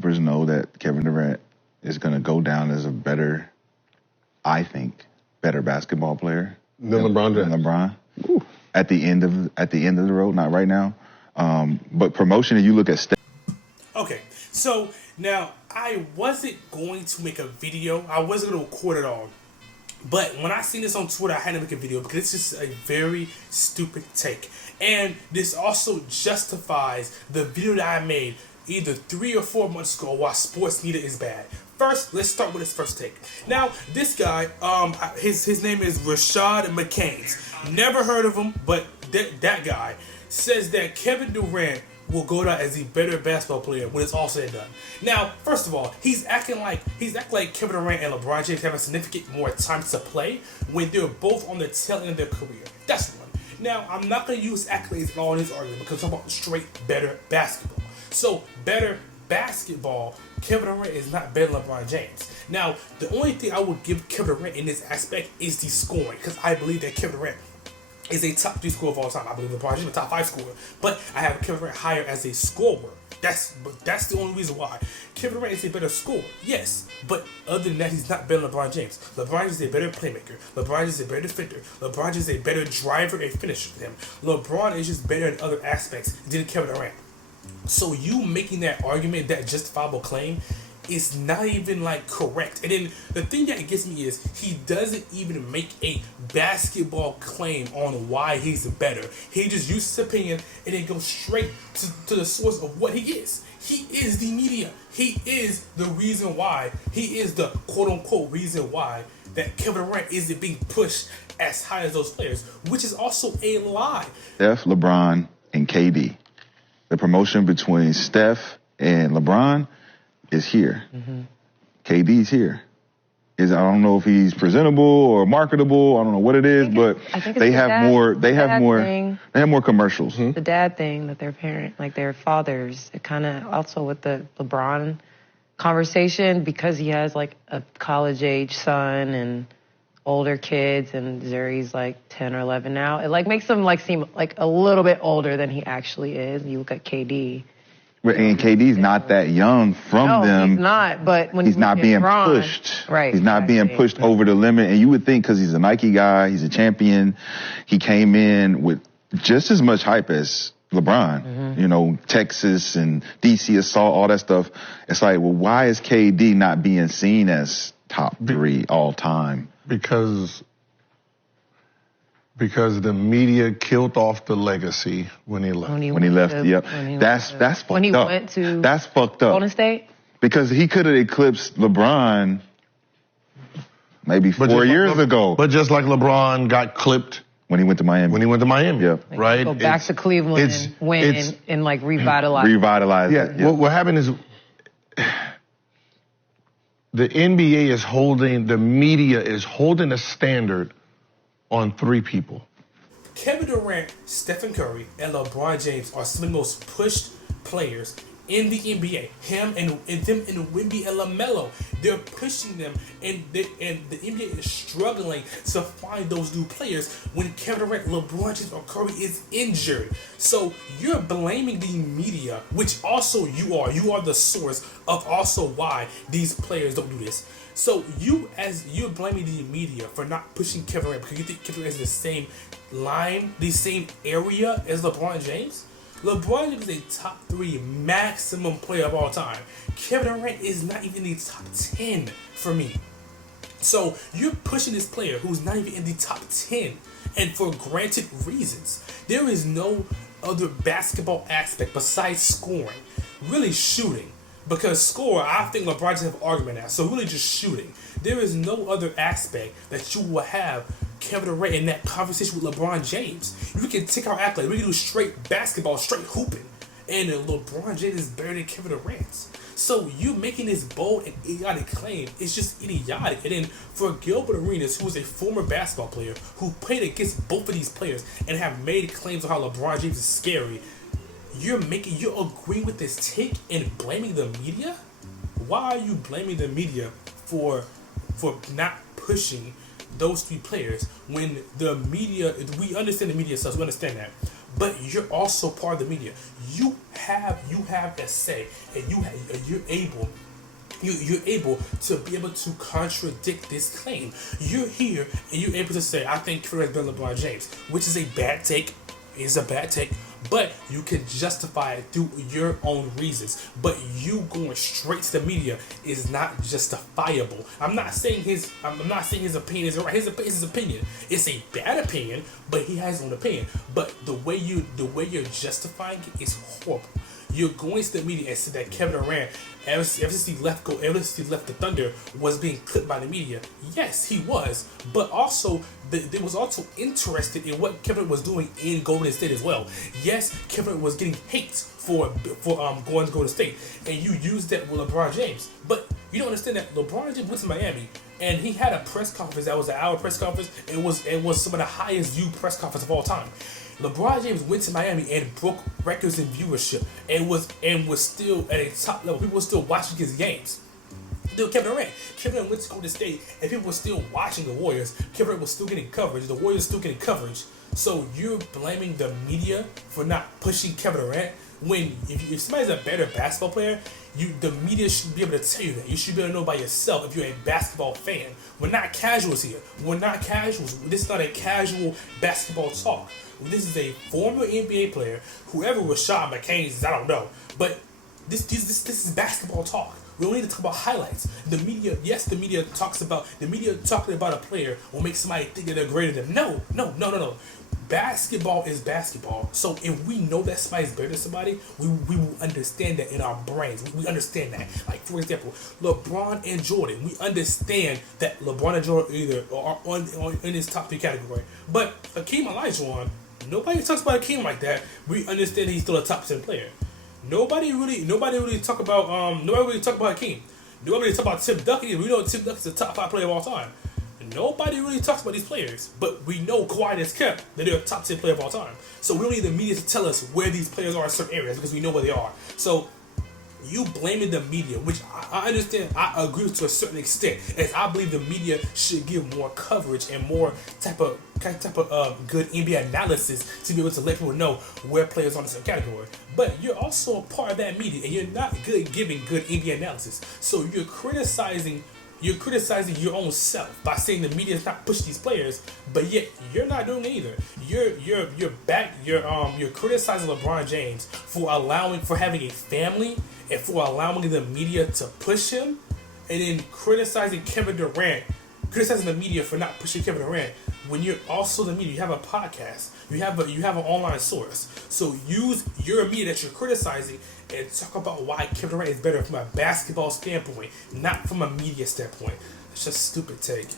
hoopers know that Kevin Durant is going to go down as a better, I think, better basketball player than LeBron James. Than LeBron. Ooh. At the end of the road, not right now. But promotion, if you look at Steph. Okay, so now I wasn't going to make a video. I wasn't going to record it all. But when I seen this on Twitter, I had to make a video because it's just a very stupid take. And this also justifies the video that I made either 3 or 4 months ago why sports media is bad. First, let's start with his first take. Now, this guy, his name is Rashad and Never heard of him, but that guy says that Kevin Durant will go down as a better basketball player when it's all said and done. Now, first of all, he's acting like Kevin Durant and LeBron James have a significant more time to play when they're both on the tail end of their career. That's one. Now, I'm not going to use accolades at all in this argument because I'm talking about straight better basketball. So, better basketball, Kevin Durant is not better than LeBron James. Now, the only thing I would give Kevin Durant in this aspect is the scoring, because I believe that Kevin Durant is a top 3 scorer of all time. I believe LeBron James is a top 5 scorer, but I have Kevin Durant higher as a scorer. That's the only reason why. Kevin Durant is a better scorer, yes, but other than that, he's not better than LeBron James. LeBron is a better playmaker. LeBron is a better defender. LeBron is a better driver and finisher than him. LeBron is just better in other aspects than Kevin Durant. So you making that argument, that justifiable claim, is not even like correct. And then the thing that gets me is he doesn't even make a basketball claim on why he's better. He just uses his opinion and then goes straight to the source of what he is. He is the media. He is the reason why. He is the quote-unquote reason why that Kevin Durant isn't being pushed as high as those players, which is also a lie. Steph, LeBron, and KD. The promotion between Steph and LeBron is here. Mm-hmm. KD's here. I don't know if he's presentable or marketable. I don't know what it is, but they have more commercials. Mm-hmm. The dad thing that their fathers, it kind of also with the LeBron conversation, because he has like a college age son and older kids, and Zuri's like 10 or 11 now. It like makes him like seem like a little bit older than he actually is. You look at KD. And KD's not that young from them. No, he's not. But when he's not being pushed. Right. He's not being pushed over the limit. And you would think because he's a Nike guy, he's a champion, he came in with just as much hype as LeBron. Mm-hmm. You know, Texas and DC assault, all that stuff. It's like, well, why is KD not being seen as top 3 all time? Because the media killed off the legacy when he left. When he left, yep. That's fucked up. When he went to that's fucked up. Golden State? Because he could have eclipsed LeBron maybe 4 years ago. But just like LeBron got clipped when he went to Miami. Yeah. Right? Go back to Cleveland and win and like revitalize. Yeah. What happened is the NBA is the media is holding a standard on 3 people. Kevin Durant, Stephen Curry, and LeBron James are some of the most pushed players in the NBA. Him and Wemby and LaMelo, they're pushing them, and the NBA is struggling to find those new players when Kevin Durant, LeBron James, or Curry is injured. So you're blaming the media, which also you are. You are the source of also why these players don't do this. So you're blaming the media for not pushing Kevin Durant because you think Kevin Durant is the same line, the same area as LeBron James. LeBron James is a top 3 maximum player of all time. Kevin Durant is not even in the top 10 for me. So you're pushing this player who's not even in the top 10, and for granted reasons. There is no other basketball aspect besides scoring, really shooting. Because score, I think LeBron just have an argument now. So really just shooting. There is no other aspect that you will have Kevin Durant in that conversation with LeBron James. We can take our accolades. We can do straight basketball, straight hooping. And LeBron James is better than Kevin Durant. So you making this bold and idiotic claim is just idiotic. And then for Gilbert Arenas, who is a former basketball player, who played against both of these players and have made claims on how LeBron James is scary, you're agreeing with this take and blaming the media? Why are you blaming the media for not pushing those 3 players when the media, we understand the media sucks, we understand that, but you're also part of the media. You have a say, and you're able to be able to contradict this claim. You're here and you're able to say, I think Curry is better than LeBron James, which is a bad take. But you can justify it through your own reasons. But you going straight to the media is not justifiable. I'm not saying his opinion is right. His opinion. It's a bad opinion, but he has his own opinion. But the way you're justifying it is horrible. You're going to the media and say that Kevin Durant, ever since he left the Thunder, was being clipped by the media. Yes, he was, but also they was also interested in what Kevin was doing in Golden State as well. Yes, Kevin was getting hate for going to Golden State, and you used that with LeBron James. But you don't understand that LeBron James went to Miami, and he had a press conference that was an hour press conference. It was some of the highest viewed press conference of all time. LeBron James went to Miami and broke records in viewership and was still at a top level. People were still watching his games. Kevin Durant went to Golden State and people were still watching the Warriors. Kevin Durant was still getting coverage. The Warriors still getting coverage. So you're blaming the media for not pushing Kevin Durant when if somebody's a better basketball player, the media should be able to tell you that. You should be able to know by yourself if you're a basketball fan. We're not casuals here. We're not casuals. This is not a casual basketball talk. This is a former NBA player. Whoever Rashad McCain, I don't know. But this is basketball talk. We don't need to talk about highlights. The media talking about a player will make somebody think that they're greater than them. No. Basketball is basketball. So if we know that somebody's better than somebody, we will understand that in our brains. We understand that. Like, for example, LeBron and Jordan. We understand that LeBron and Jordan either are in this top 3 category. But Hakeem Olajuwon, nobody talks about Hakeem like that. We understand he's still a top 10 player. Nobody really talk about Hakeem. Nobody really talk about Tim Duncan. We know Tim Duncan's a top 5 player of all time. Nobody really talks about these players, but we know quiet as kept that they're a top 10 player of all time. So we don't need the media to tell us where these players are in certain areas because we know where they are. So you blaming the media, which I understand, I agree with to a certain extent, as I believe the media should give more coverage and more type of good NBA analysis to be able to let people know where players are in a certain category. But you're also a part of that media, and you're not good at giving good NBA analysis. So you're criticizing your own self by saying the media is not pushing these players, but yet you're not doing it either. You're criticizing LeBron James for having a family and for allowing the media to push him, and then criticizing the media for not pushing Kevin Durant when you're also the media. You have a podcast, you have an online source. So use your media that you're criticizing and talk about why Kevin Durant is better from a basketball standpoint, not from a media standpoint. It's just a stupid take.